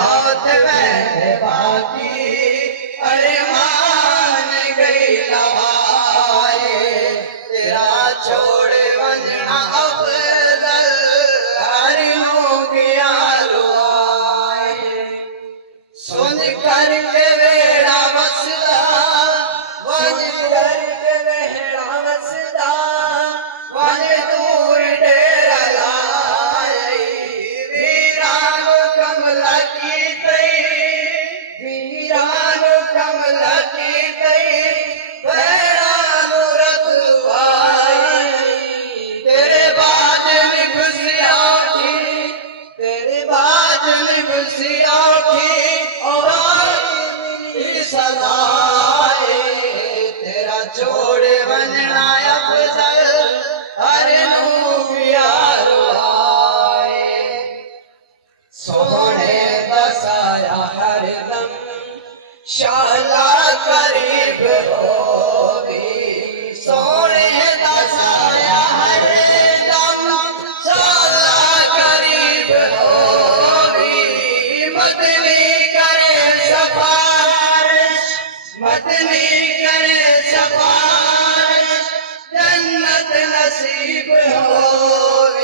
बात मैंने बाकी अरे मान गई लवाए तेरा छोड़ वंजना अफजल हरियों गया रुआए सुन करके वेड़ा वसदा वन करके वेड़ा वसदा वन दूर डेरा लाई वीरान कमला की तई वीरान कमला की तई वेड़ान रतवाई तेरे बाद निभसिया की तेरे बाद निभसिया की और मेरी सदाए तेरा छोड़ वंजना अफजल हर नू यार आए सोने दसाया हर दम शाला करीब होगी सोने दसाया हर दम शाला करीब होगी मतनी करे सफारिश मतनी करे सफारिश जन्नत नसीब होगी